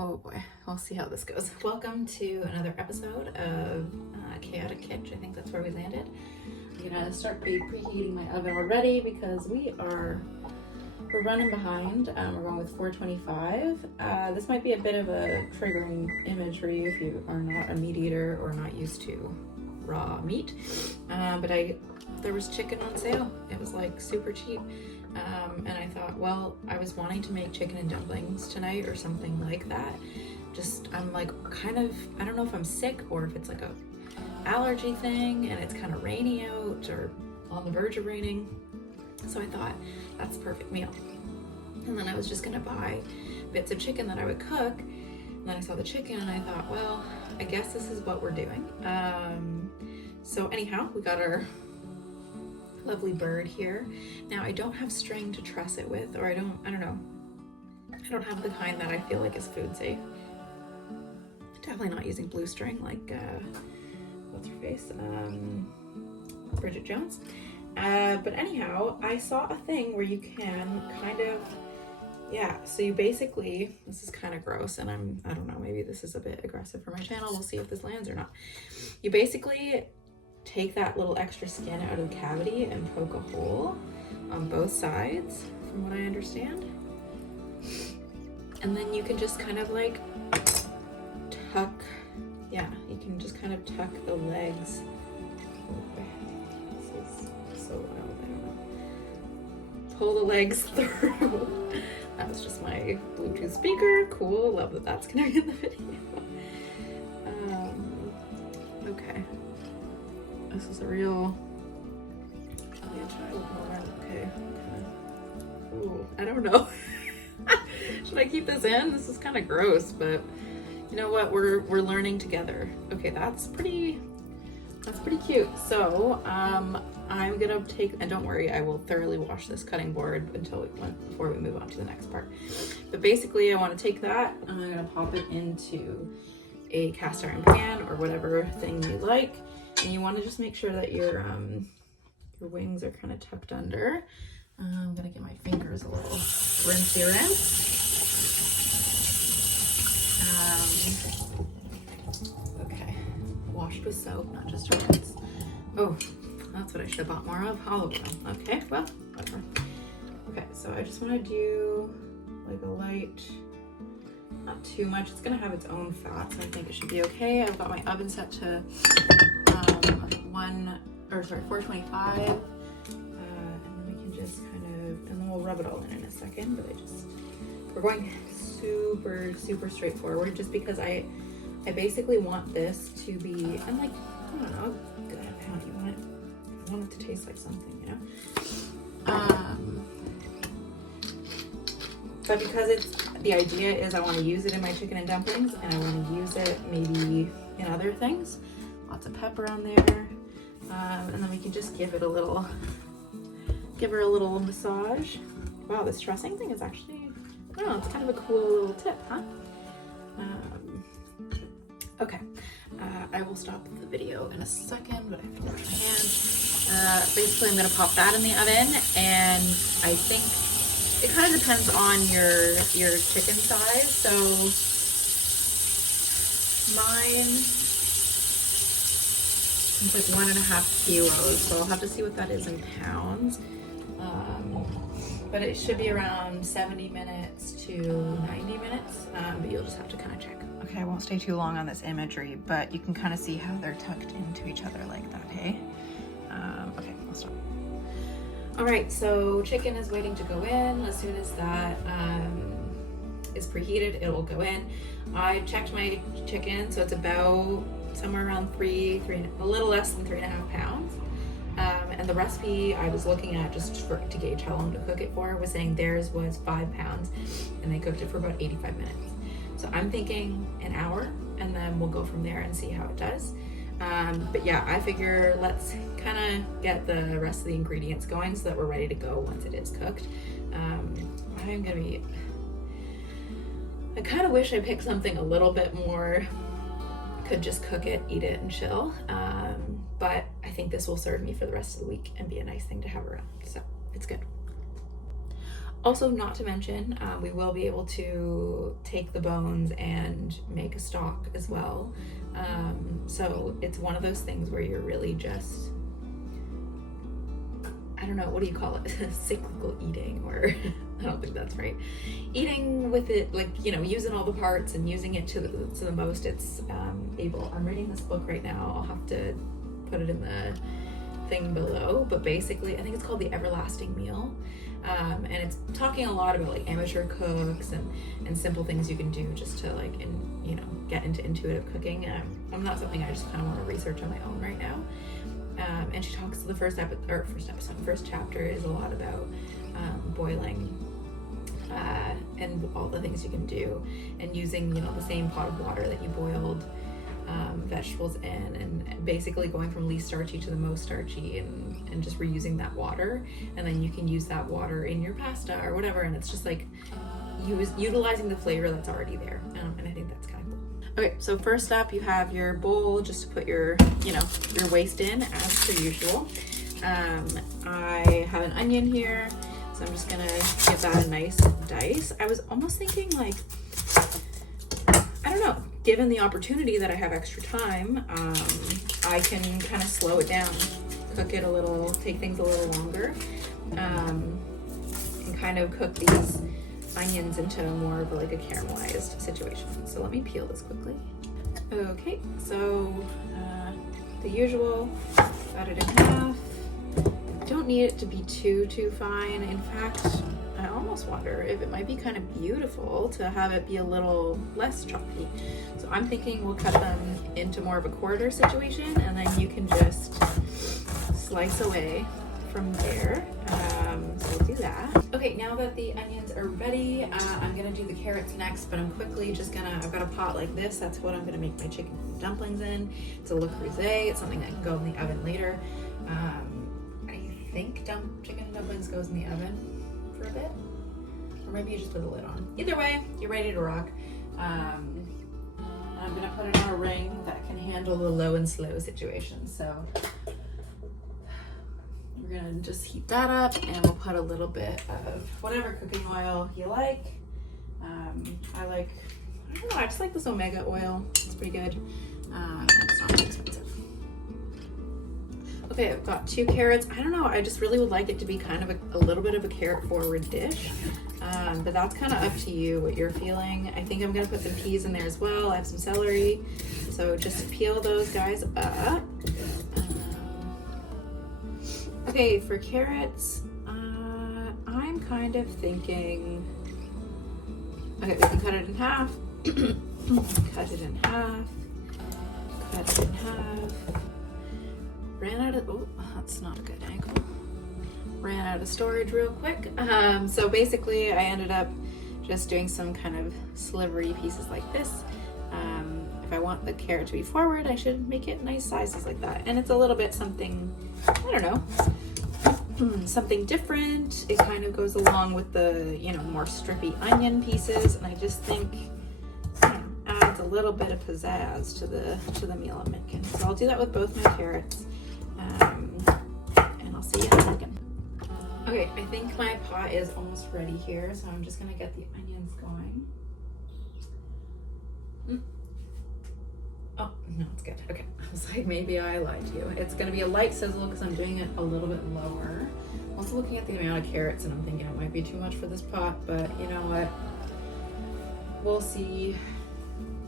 Oh boy, we'll see how this goes. Welcome to another episode of Chaotic Kitch. I think that's where we landed. I'm gonna start preheating my oven already because we're running behind. We're going with 425. This might be a bit of a triggering image for you if you are not a meat eater or not used to raw meat. But there was chicken on sale. It was like super cheap. And I thought, well, I was wanting to make chicken and dumplings tonight or something like that. I'm like I don't know if I'm sick or if it's like a allergy thing and it's kind of rainy out or on the verge of raining. So I thought that's a perfect meal. And then I was just gonna buy bits of chicken that I would cook. And then I saw the chicken and I thought, well, I guess this is what we're doing. So anyhow, we got our lovely bird here. Now I don't have string to truss it with, or I don't know. I don't have the kind that I feel like is food safe. Definitely not using blue string like what's her face? Bridget Jones. But anyhow, I saw a thing where you can so you basically, this is kind of gross and I don't know, maybe this is a bit aggressive for my channel. We'll see if this lands or not. You basically take that little extra skin out of the cavity and poke a hole on both sides, from what I understand. And then you can just kind of like tuck, you can just kind of tuck the legs. This is so loud, I don't know. Pull the legs through. That was just my Bluetooth speaker. Cool, love that that's gonna be in the video. Okay. This is a real okay. Ooh, I don't know. Should I keep this in? This is kind of gross, but you know what? We're learning together. Okay, that's pretty cute. So I'm gonna take, and don't worry, I will thoroughly wash this cutting board before we move on to the next part. But basically, I want to take that and I'm gonna pop it into a cast iron pan or whatever thing you like. And you want to just make sure that your wings are kind of tucked under. I'm gonna get my fingers a little rinsey rinse. Okay, washed with soap, not just a rinse. Oh, that's what I should have bought more of, olive oil. Okay, well, whatever. Okay, so I just want to do like a light, not too much. It's gonna have its own fat, so I think it should be okay. I've got my oven set to 425, and then we can just and then we'll rub it all in a second, but we're going super straightforward just because I basically want this to be, I'm like, I don't know, good pound, I want it to taste like something, you know? But because the idea is I want to use it in my chicken and dumplings, and I want to use it maybe in other things. Lots of pepper on there. And then we can just give her a little massage. Wow, this trussing thing is actually, I don't know, it's kind of a cool little tip, huh? Okay, I will stop the video in a second, but I have to wash my hands. Basically, I'm gonna pop that in the oven, and I think it kind of depends on your chicken size. So mine it's like 1.5 kilos, so I'll have to see what that is in pounds. But it should be around 70 minutes to 90 minutes, but you'll just have to kind of check. Okay, I won't stay too long on this imagery, but you can kind of see how they're tucked into each other like that, hey? Okay, I'll stop. All right, so chicken is waiting to go in. As soon as that is preheated, it will go in. I checked my chicken, so it's about somewhere around a little less than 3.5 pounds. And the recipe I was looking at just to gauge how long to cook it for was saying theirs was 5 pounds and they cooked it for about 85 minutes. So I'm thinking an hour, and then we'll go from there and see how it does. But yeah, I figure let's kind of get the rest of the ingredients going so that we're ready to go once it is cooked. I kind of wish I picked something a little bit more, could just cook it, eat it, and chill. But I think this will serve me for the rest of the week and be a nice thing to have around. So it's good. Also, not to mention, we will be able to take the bones and make a stock as well. So it's one of those things where you're really just, I don't know, what do you call it? Cyclical eating, or I don't think that's right. Eating with it, like, you know, using all the parts and using it to the most it's able. I'm reading this book right now. I'll have to put it in the thing below, but basically I think it's called The Everlasting Meal. And it's talking a lot about like amateur cooks and simple things you can do just to like, you know, get into intuitive cooking. I'm not something I just kind of want to research on my own right now. And she talks, the first chapter is a lot about boiling and all the things you can do, and using, you know, the same pot of water that you boiled vegetables in, and basically going from least starchy to the most starchy, and just reusing that water, and then you can use that water in your pasta or whatever, and it's just like utilizing the flavor that's already there, and I think that's kind of cool. Okay, so first up you have your bowl just to put your, you know, your waste in as per usual. I have an onion here, so I'm just gonna give that a nice dice. I was almost thinking, like, I don't know, given the opportunity that I have extra time, I can kind of slow it down, cook it a little, take things a little longer, and kind of cook these onions into more of like a caramelized situation. So let me peel this quickly. Okay, so the usual, cut it in half. Don't need it to be too fine. In fact, I almost wonder if it might be kind of beautiful to have it be a little less choppy. So I'm thinking we'll cut them into more of a quarter situation, and then you can just slice away from there. So we'll do that. Okay, now that the onions are ready, I'm gonna do the carrots next, but I'm quickly just gonna, I've got a pot like this, that's what I'm gonna make my chicken dumplings in. It's a Le Creuset, it's something that can go in the oven later. I think chicken dumplings goes in the oven for a bit, or maybe you just put the lid on. Either way, you're ready to rock. I'm gonna put it on a ring that can handle the low and slow situation. So we're gonna just heat that up, and we'll put a little bit of whatever cooking oil you like. I don't know, I just like this omega oil. It's pretty good. It's not too expensive. Okay, I've got 2 carrots. I don't know, I just really would like it to be kind of a little bit of a carrot forward dish. But that's kind of up to you, what you're feeling. I think I'm gonna put some peas in there as well. I have some celery. So just peel those guys up. Okay, for carrots, I'm kind of thinking, okay, we can cut it in half. Cut it in half. Cut it in half. Ran out of, oh, that's not a good angle. Ran out of storage real quick. So basically I ended up just doing some kind of slivery pieces like this. If I want the carrot to be forward, I should make it nice sizes like that. And it's a little bit something, I don't know, something different. It kind of goes along with the, you know, more strippy onion pieces. And I just think, you know, adds a little bit of pizzazz to the meal I'm making. So I'll do that with both my carrots. And I'll see you in a second. Okay, I think my pot is almost ready here, so I'm just gonna get the onions going. Oh, no, it's good. Okay, I was like, maybe I lied to you. It's gonna be a light sizzle because I'm doing it a little bit lower. I'm also looking at the amount of carrots and I'm thinking it might be too much for this pot, but you know what? We'll see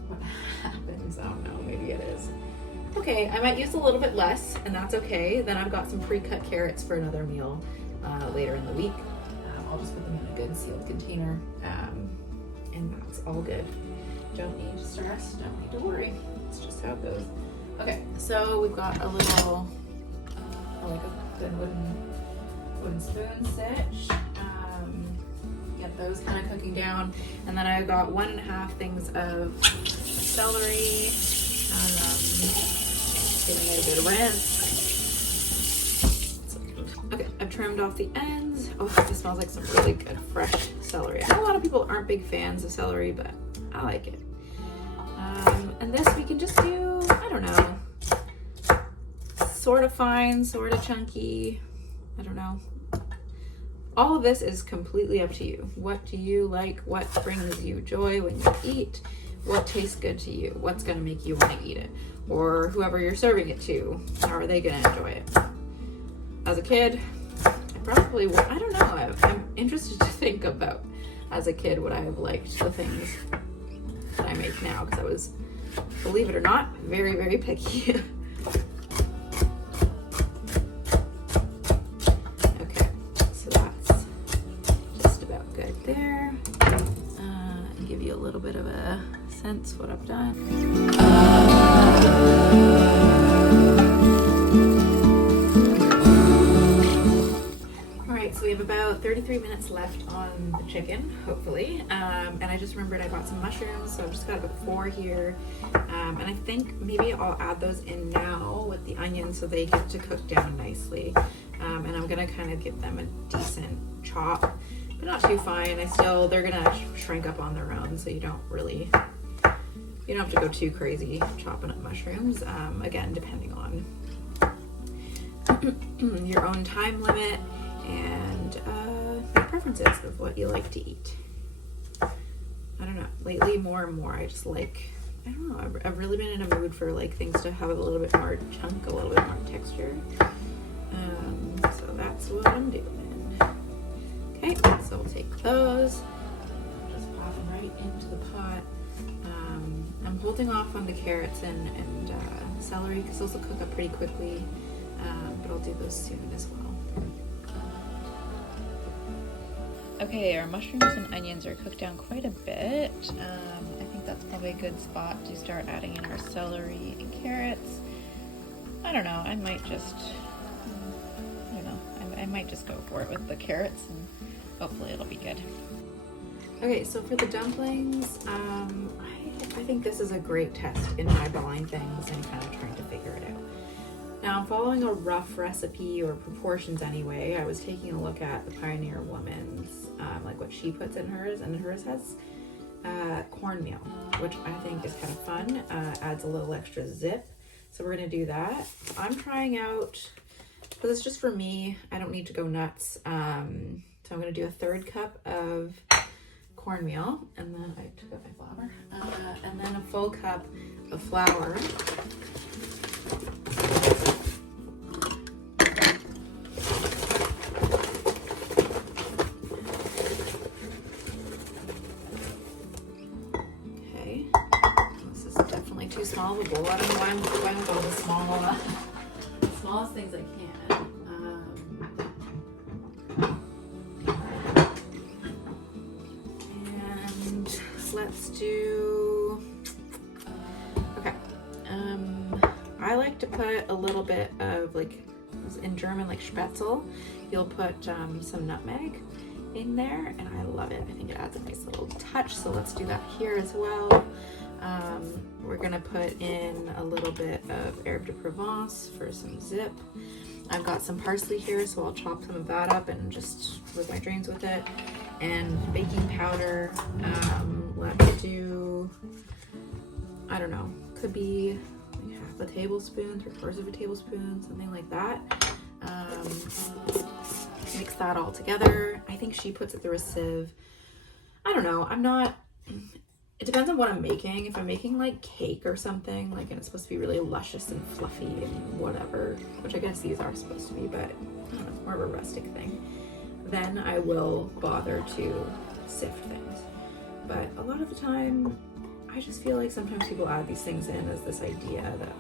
what happens. I don't know, maybe it is. Okay, I might use a little bit less, and that's okay. Then I've got some pre-cut carrots for another meal later in the week. I'll just put them in a good sealed container, and that's all good. Don't need to stress, don't need to worry. It's just how it goes. Okay, so we've got a little, like a good wooden spoon stitch. Get those kind of cooking down, and then I've got 1.5 things of celery. Giving it a good rinse. Okay, I've trimmed off the ends. Oh, this smells like some really good fresh celery. I know a lot of people aren't big fans of celery, but I like it. And this we can just do, I don't know, sort of fine, sort of chunky. I don't know. all of this is completely up to you. What do you like? What brings you joy when you eat? What tastes good to you? What's gonna make you wanna eat it? Or whoever you're serving it to, how are they gonna enjoy it? As a kid, I probably would, I don't know, I'm interested to think about as a kid would I have liked the things that I make now, because I was, believe it or not, very, very picky. Okay, so that's just about good there. And give you a little bit of a sense what I've done. So we have about 33 minutes left on the chicken, hopefully. And I just remembered I bought some mushrooms, so I've just got about 4 here. And I think maybe I'll add those in now with the onions so they get to cook down nicely. And I'm gonna kind of give them a decent chop, but not too fine. They're gonna shrink up on their own, so you don't have to go too crazy chopping up mushrooms. Again, depending on your own time limit and your preferences of what you like to eat. I don't know, lately more and more I just like, I don't know, I've really been in a mood for like things to have a little bit more chunk, a little bit more texture. So that's what I'm doing. Okay, so we'll take those, just pop them right into the pot. I'm holding off on the carrots and celery because those will cook up pretty quickly, but I'll do those soon as well. Okay, our mushrooms and onions are cooked down quite a bit. I think that's probably a good spot to start adding in our celery and carrots. I don't know, I might just go for it with the carrots and hopefully it'll be good. Okay, so for the dumplings, I think this is a great test in my buying things and kind of trying to figure it out. Now I'm following a rough recipe or proportions anyway. I was taking a look at the Pioneer Woman's, like what she puts in hers, and hers has cornmeal, which I think is kind of fun, adds a little extra zip. So we're gonna do that. I'm trying out, because it's just for me, I don't need to go nuts. So I'm gonna do a 1/3 cup of cornmeal, and then I took out my flour, and then a full cup of flour. Okay, this is definitely too small of a bowl. I don't know why I'm going with all the smallest things I can. Let's do, okay, I like to put a little bit of, like, in German, like Spätzle, you'll put some nutmeg in there, and I love it. I think it adds a nice little touch, so let's do that here as well. We're gonna put in a little bit of herbe de Provence for some zip. I've got some parsley here, so I'll chop some of that up and just whip my drains with it. And baking powder, let's do, I don't know, could be like 1/2 tablespoon, 3/4 of a tablespoon, something like that. Mix that all together. I think she puts it through a sieve. I don't know, it depends on what I'm making. If I'm making like cake or something, like, and it's supposed to be really luscious and fluffy and whatever, which I guess these are supposed to be, but I don't know, it's more of a rustic thing, then I will bother to sift things. But a lot of the time, I just feel like sometimes people add these things in as this idea that,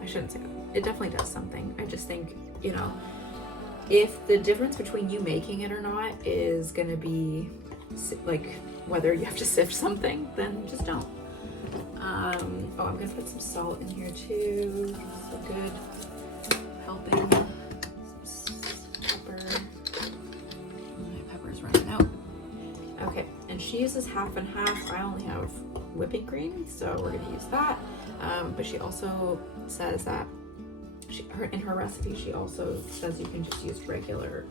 I shouldn't say that. It definitely does something. I just think, if the difference between you making it or not is gonna be like whether you have to sift something, then just don't. I'm gonna put some salt in here too. So good, helping. Okay, and she uses 1/2 and 1/2. I only have whipping cream, so we're gonna use that. But she also says that in her recipe, she also says you can just use regular,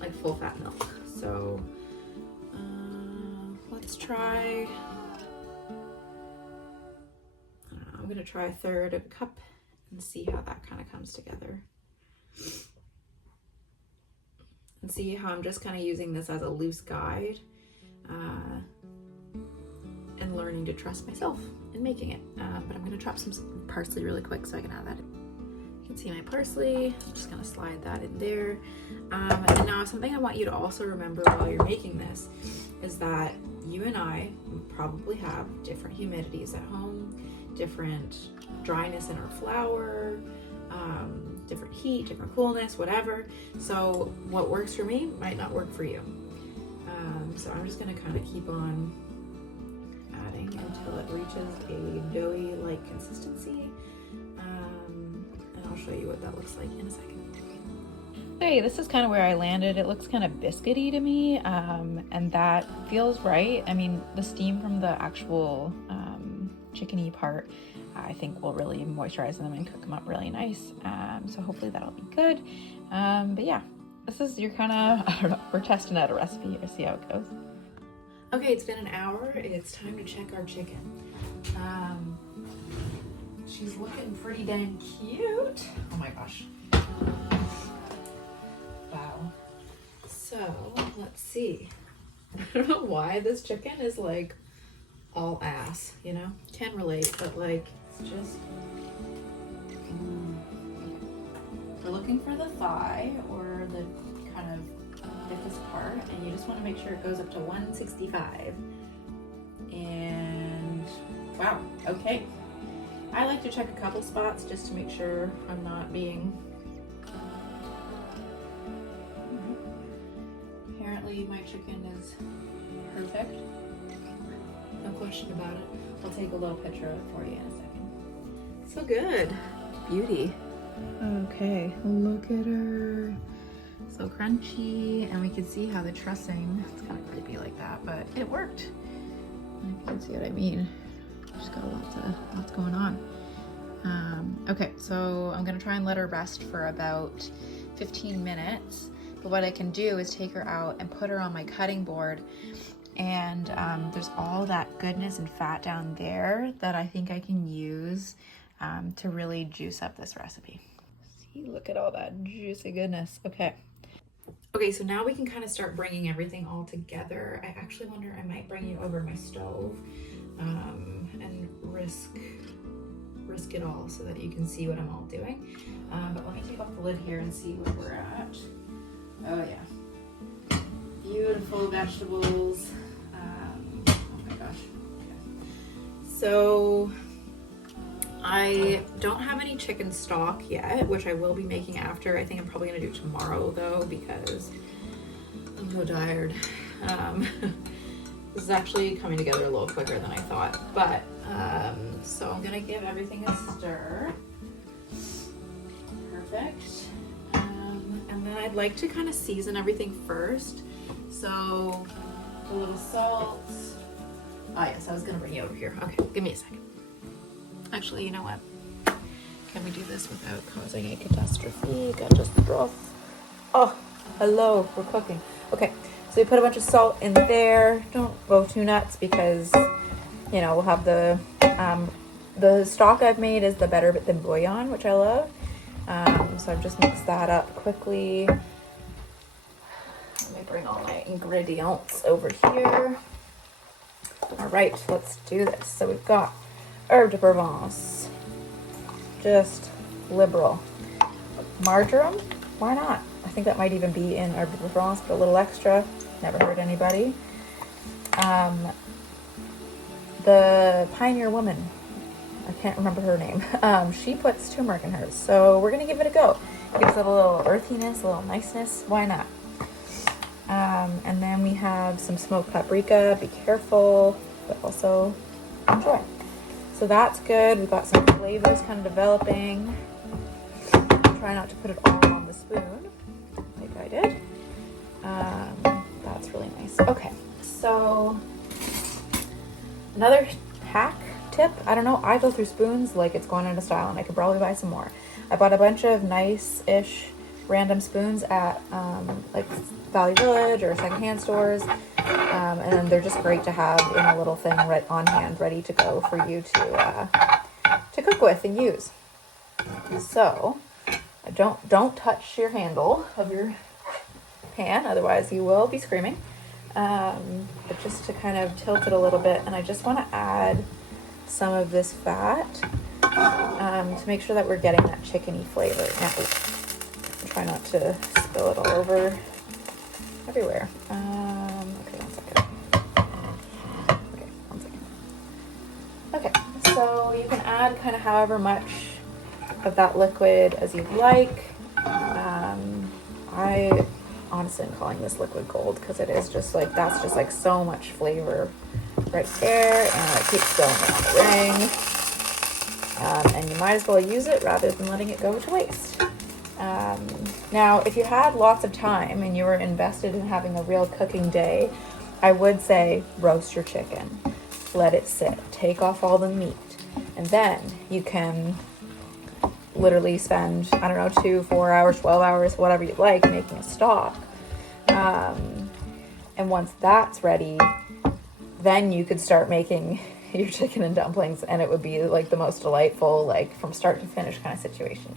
like full fat milk. So let's try, I'm gonna try 1/3 of a cup and see how that kind of comes together. and see how I'm just kind of using this as a loose guide and learning to trust myself in making it. But I'm going to chop some parsley really quick so I can add that in. You can see my parsley. I'm just going to slide that in there. And now something I want you to also remember while you're making this is that you and I probably have different humidities at home, different dryness in our flour, different heat, different coolness, whatever. So what works for me might not work for you. So I'm just going to kind of keep on adding until it reaches a doughy-like consistency. And I'll show you what that looks like in a second. Okay, this is kind of where I landed. It looks kind of biscuity to me, and that feels right. I mean, the steam from the actual chickeny part, I think will really moisturize them and cook them up really nice. So hopefully that'll be good. But yeah, this is your kind of, I don't know, we're testing out a recipe to see how it goes. Okay, it's been an hour. It's time to check our chicken. She's looking pretty dang cute. Oh my gosh. Wow. So let's see. I don't know why this chicken is like all ass, you know? Can relate, but like it's just we're looking for the thigh or the kind of thickest part, and you just want to make sure it goes up to 165. And wow, okay. I like to check a couple spots just to make sure I'm not being apparently my chicken is perfect. No question about it. I'll take a little picture of it for you in a second. So good. Beauty. Okay, look at her. So crunchy, and we can see how the trussing, it's kind of creepy like that, but it worked. If you can see what I mean. Just got lots going on. Okay, so I'm gonna try and let her rest for about 15 minutes. But what I can do is take her out and put her on my cutting board, and there's all that goodness and fat down there that I think I can use to really juice up this recipe. See, look at all that juicy goodness. Okay, so now we can kind of start bringing everything all together. I actually wonder, I might bring you over my stove and risk it all so that you can see what I'm all doing. But let me take off the lid here and see where we're at. Oh yeah, beautiful vegetables. Oh my gosh. Okay. So I don't have any chicken stock yet, which I will be making after. I think I'm probably gonna do tomorrow though, because I'm so tired. This is actually coming together a little quicker than I thought, but so I'm gonna give everything a stir. Perfect. And then I'd like to kind of season everything first. So a little salt. Oh yes, I was gonna bring you over here. Okay, give me a second. Actually, you know what? Can we do this without causing a catastrophe? Got just broth. Oh, hello, we're cooking. Okay, so we put a bunch of salt in there. Don't go too nuts because, you know, we'll have the stock I've made is the better than bouillon, which I love. So I've just mixed that up quickly. Let me bring all my ingredients over here. All right, let's do this. So we've got herb de Provence, just liberal. Marjoram, why not? I think that might even be in herb de Provence, but a little extra, never hurt anybody. The Pioneer woman, I can't remember her name. She puts turmeric in hers, so we're gonna give it a go. Gives it a little earthiness, a little niceness. Why not? And then we have some smoked paprika. Be careful, but also enjoy. So that's good. We've got some flavors kind of developing. Try not to put it all on the spoon, like I did. That's really nice. Okay, so another hack tip, I don't know, I go through spoons like it's going out of style, and I could probably buy some more. I bought a bunch of nice-ish random spoons at like Valley Village or secondhand stores, and they're just great to have in a little thing right on hand, ready to go for you to cook with and use. So don't touch your handle of your pan, otherwise you will be screaming. But just to kind of tilt it a little bit, and I just want to add some of this fat to make sure that we're getting that chickeny flavor. Now, try not to spill it all over everywhere. Okay, 1 second. Okay, 1 second. Okay, so you can add kind of however much of that liquid as you'd like. I honestly am calling this liquid gold because it is just like, that's just like so much flavor right there, and it keeps going around the ring. And you might as well use it rather than letting it go to waste. Now, if you had lots of time and you were invested in having a real cooking day, I would say roast your chicken. Let it sit. Take off all the meat. And then you can literally spend, I don't know, 2, 4 hours, 12 hours, whatever you like, making a stock. And once that's ready, then you could start making your chicken and dumplings, and it would be like the most delightful, like from start to finish kind of situation.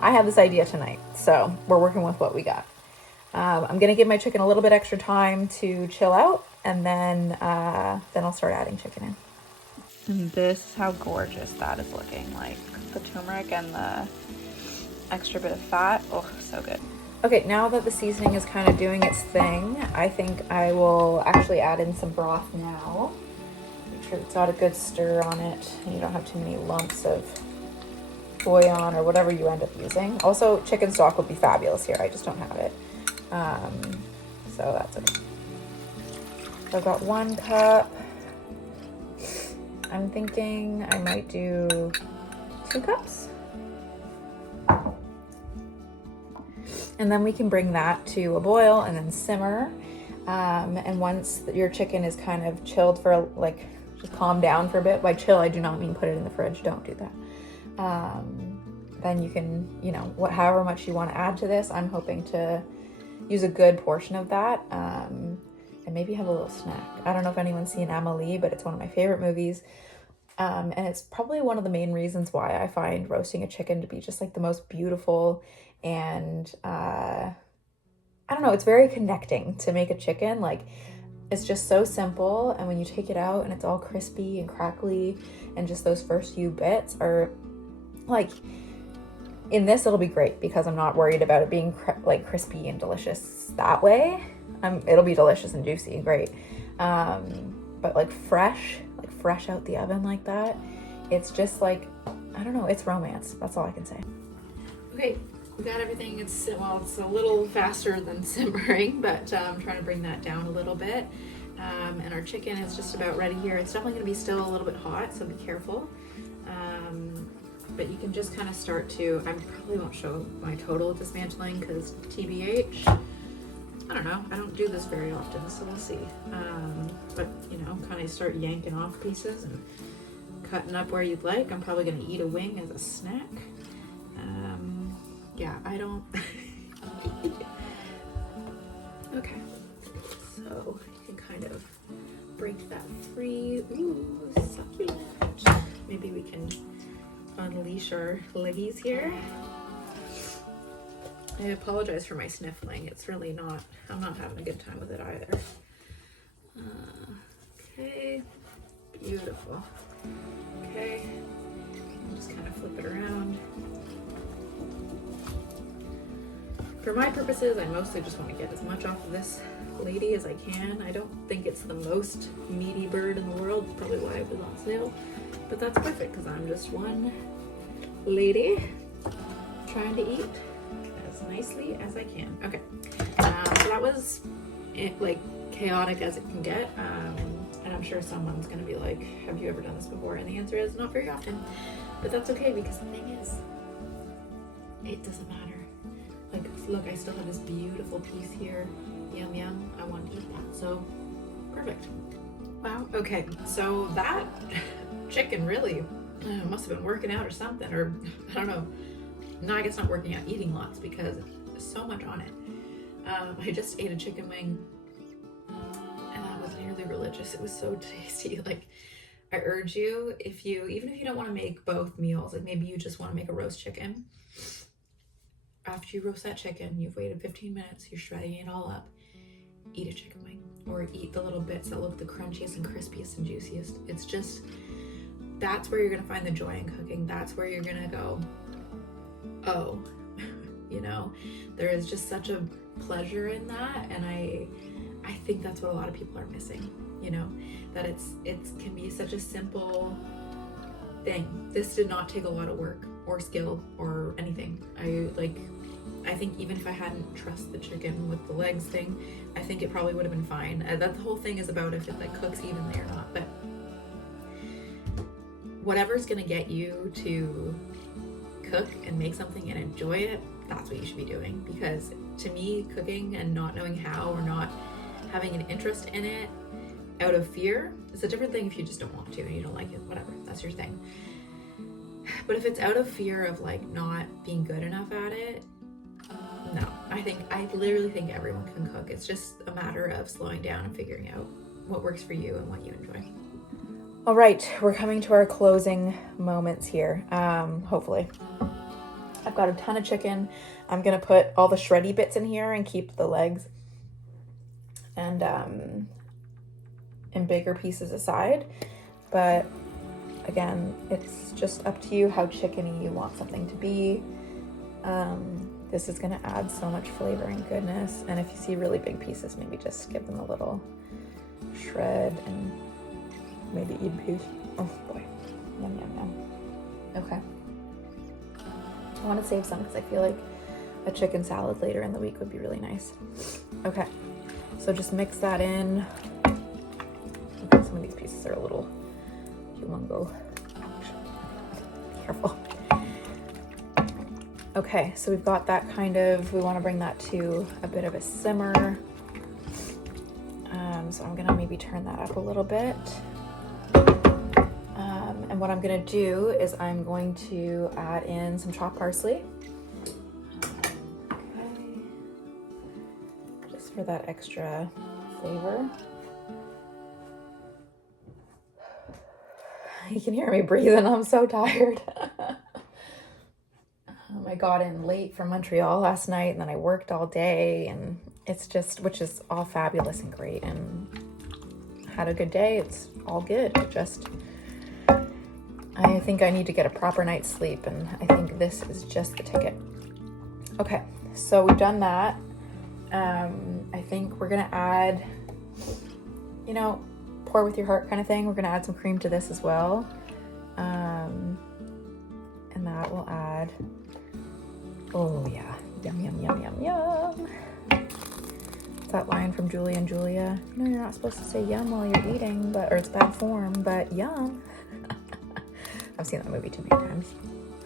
I have this idea tonight, so we're working with what we got. I'm gonna give my chicken a little bit extra time to chill out, and then I'll start adding chicken in. And this is how gorgeous that is looking, like the turmeric and the extra bit of fat. Oh, so good. Okay, now that the seasoning is kind of doing its thing, I think I will actually add in some broth now. Make sure it's got a good stir on it and you don't have too many lumps of bouillon or whatever you end up using. Also, chicken stock would be fabulous here. I just don't have it. So that's okay. So I've got 1 cup. I'm thinking I might do 2 cups. And then we can bring that to a boil and then simmer. And once your chicken is kind of chilled for like, just calm down for a bit. By chill, I do not mean put it in the fridge. Don't do that. Then you can, you know, however much you want to add to this. I'm hoping to use a good portion of that. And maybe have a little snack. I don't know if anyone's seen Amelie, but it's one of my favorite movies. And it's probably one of the main reasons why I find roasting a chicken to be just like the most beautiful, and I don't know, it's very connecting to make a chicken. Like, it's just so simple, and when you take it out and it's all crispy and crackly, and just those first few bits are like, in this it'll be great because I'm not worried about it being like crispy and delicious that way. It'll be delicious and juicy and great, but like fresh out the oven like that, it's just like, I don't know, it's romance. That's all I can say. Okay, we got everything. It's a little faster than simmering, but I'm trying to bring that down a little bit. And our chicken is just about ready here. It's definitely gonna be still a little bit hot, so be careful. But you can just kind of start to, I probably won't show my total dismantling because TBH, I don't know, I don't do this very often, so we'll see. But you know, kind of start yanking off pieces and cutting up where you'd like. I'm probably gonna eat a wing as a snack. Yeah, I don't. Okay, so you can kind of break that free. Ooh, succulent. Maybe we can unleash our leggies here. I apologize for my sniffling. It's really not, I'm not having a good time with it either. Okay, beautiful. Okay, I'll just kind of flip it around. For my purposes, I mostly just want to get as much off of this lady as I can. I don't think it's the most meaty bird in the world. It's probably why it was on sale. But that's perfect because I'm just one lady trying to eat as nicely as I can. Okay, so that was like chaotic as it can get. And I'm sure someone's gonna be like, have you ever done this before? And the answer is not very often. But that's okay because the thing is, it doesn't matter. Like, look, I still have this beautiful piece here. Yum, yum. I want to eat that. So, perfect. Wow. Okay, so that chicken really must have been working out or something, or I don't know. No, I guess not working out, eating lots because there's so much on it. I just ate a chicken wing and that was nearly religious. It was so tasty. Like, I urge you, even if you don't want to make both meals, like maybe you just want to make a roast chicken, after you roast that chicken, you've waited 15 minutes, you're shredding it all up, eat a chicken wing, or eat the little bits that look the crunchiest and crispiest and juiciest. It's just, that's where you're gonna find the joy in cooking. That's where you're gonna go, oh, you know, there is just such a pleasure in that. And I think that's what a lot of people are missing, you know, that it can be such a simple thing. This did not take a lot of work or skill or anything. I think even if I hadn't trusted the chicken with the legs thing, I think it probably would have been fine. That the whole thing is about if it like cooks evenly or not, but whatever's gonna get you to cook and make something and enjoy it, that's what you should be doing. Because to me, cooking and not knowing how or not having an interest in it out of fear, it's a different thing if you just don't want to and you don't like it, whatever, that's your thing. But if it's out of fear of like not being good enough at it, no. I literally think everyone can cook. It's just a matter of slowing down and figuring out what works for you and what you enjoy. All right, we're coming to our closing moments here, hopefully. I've got a ton of chicken. I'm gonna put all the shreddy bits in here and keep the legs and in bigger pieces aside. But again, it's just up to you how chickeny you want something to be. This is gonna add so much flavor and goodness. And if you see really big pieces, maybe just give them a little shred and maybe eat a piece. Oh boy, yum, yum, yum. Okay. I wanna save some because I feel like a chicken salad later in the week would be really nice. Okay, so just mix that in. Okay, some of these pieces are a little humongo. Ouch. Be careful. Okay, so we've got that kind of, we want to bring that to a bit of a simmer. So I'm gonna maybe turn that up a little bit. And what I'm gonna do is I'm going to add in some chopped parsley. Okay. Just for that extra flavor. You can hear me breathing, I'm so tired. I got in late from Montreal last night and then I worked all day, and it's just, which is all fabulous and great, and had a good day. It's all good. I think I need to get a proper night's sleep, and I think this is just the ticket. Okay, so we've done that. I think we're gonna add, you know, pour with your heart kind of thing. We're gonna add some cream to this as well. And that will add, oh yeah, yum, yum, yum, yum, yum. It's that line from Julie and Julia. You know, you're not supposed to say yum while you're eating, but, or it's bad form, but yum. I've seen that movie too many times.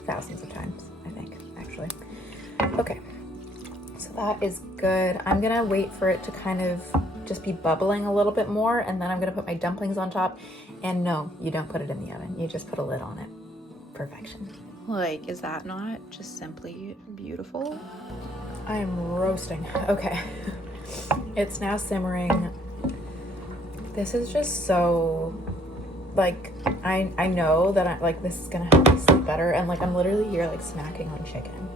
Thousands of times, I think, actually. Okay, so that is good. I'm gonna wait for it to kind of just be bubbling a little bit more, and then I'm gonna put my dumplings on top. And no, you don't put it in the oven. You just put a lid on it. Perfection. Like, is that not just simply beautiful? I am roasting. Okay. It's now simmering. This is just so, like, I know that like this is gonna help me sleep better, and like I'm literally here like snacking on chicken.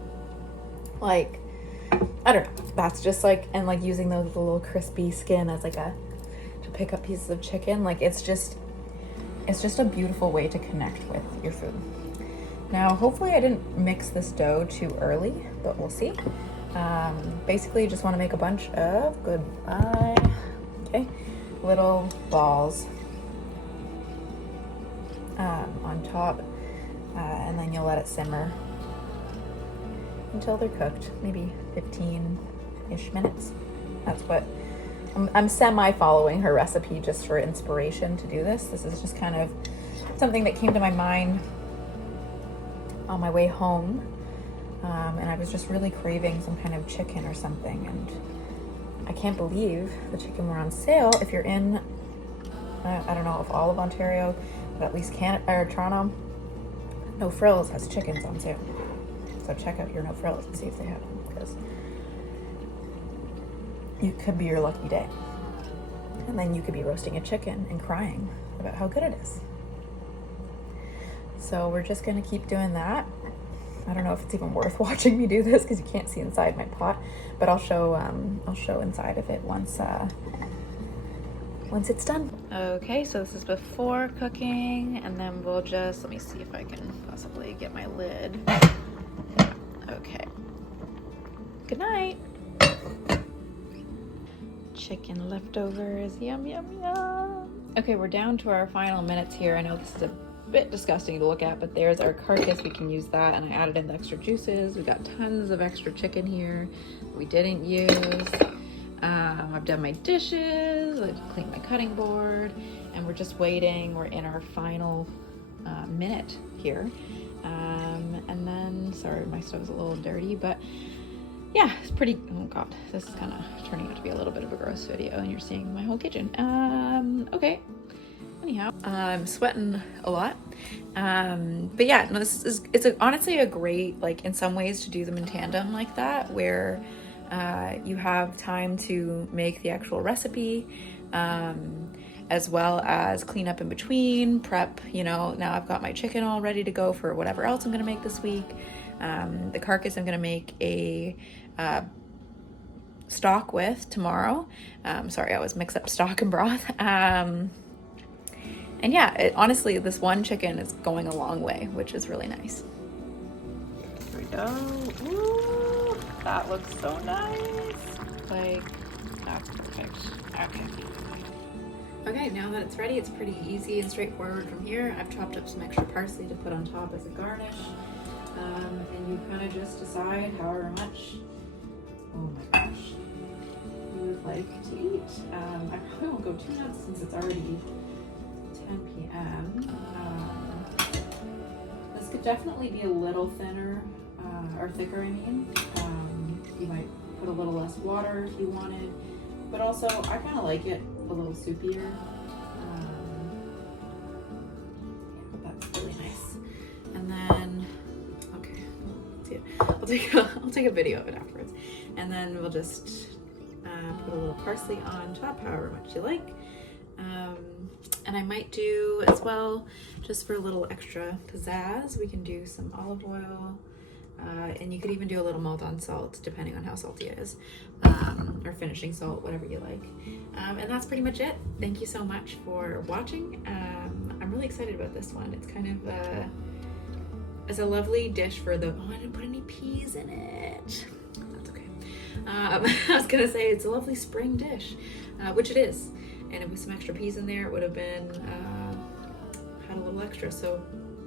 Like, I don't know. That's just like, and like using the little crispy skin as like to pick up pieces of chicken. Like it's just a beautiful way to connect with your food. Now, hopefully I didn't mix this dough too early, but we'll see. Basically, you just want to make a bunch of little balls on top, and then you'll let it simmer until they're cooked, maybe 15-ish minutes. That's what I'm semi-following her recipe just for inspiration to do this. This is just kind of something that came to my mind on my way home, and I was just really craving some kind of chicken or something, and I can't believe the chicken were on sale. If you're in, I don't know if all of Ontario, but at least Canada or Toronto, No Frills has chickens on sale. So check out your No Frills and see if they have them, because it could be your lucky day. And then you could be roasting a chicken and crying about how good it is. So we're just gonna keep doing that. I don't know if it's even worth watching me do this because you can't see inside my pot, but I'll show inside of it once it's done. Okay, so this is before cooking, and then we'll just, let me see if I can possibly get my lid. Okay. Good night. Chicken leftovers, yum, yum, yum. Okay, we're down to our final minutes here. I know this is a bit disgusting to look at, but there's our carcass. We can use that, and I added in the extra juices. We got tons of extra chicken here we didn't use. I've done my dishes, I've cleaned my cutting board, and we're just waiting. We're in our final minute here. And then, sorry, my stove's a little dirty, but yeah, it's pretty, oh God, this is kind of turning out to be a little bit of a gross video, and you're seeing my whole kitchen. Okay. Anyhow, I'm sweating a lot. But yeah, no, it's honestly a great, like, in some ways to do them in tandem like that, where you have time to make the actual recipe, as well as clean up in between, prep, you know, now I've got my chicken all ready to go for whatever else I'm gonna make this week. The carcass I'm gonna make a stock with tomorrow. Sorry, I always mix up stock and broth. And yeah, honestly, this one chicken is going a long way, which is really nice. Here we go. Ooh, that looks so nice. Like, that's perfect. Okay. Okay, now that it's ready, it's pretty easy and straightforward from here. I've chopped up some extra parsley to put on top as a garnish. And you kind of just decide however much, oh my gosh, you would like to eat. I probably won't go too nuts since it's already 10 p.m. This could definitely be a little thinner, or thicker, I mean. You might put a little less water if you wanted, but also I kind of like it a little soupier. Yeah, that's really nice. And then, okay, see it. I'll take a video of it afterwards, and then we'll just put a little parsley on top, however much you like. And I might do as well, just for a little extra pizzazz, we can do some olive oil, and you could even do a little Maldon salt depending on how salty it is, or finishing salt, whatever you like. And that's pretty much it. Thank you so much for watching. I'm really excited about this one. It's kind of it's a lovely dish for the, oh, I didn't put any peas in it. That's okay. I was gonna say it's a lovely spring dish, which it is. And with some extra peas in there, it would have been, had a little extra. So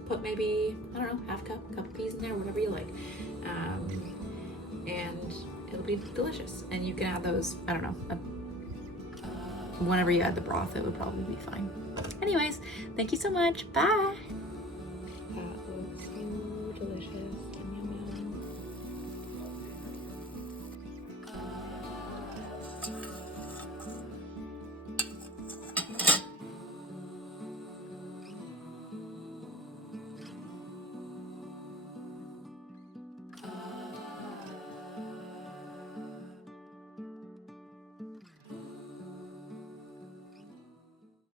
put maybe, I don't know, half cup of peas in there, whatever you like. And it'll be delicious. And you can add those, I don't know, whenever you add the broth, it would probably be fine. Anyways, thank you so much. Bye.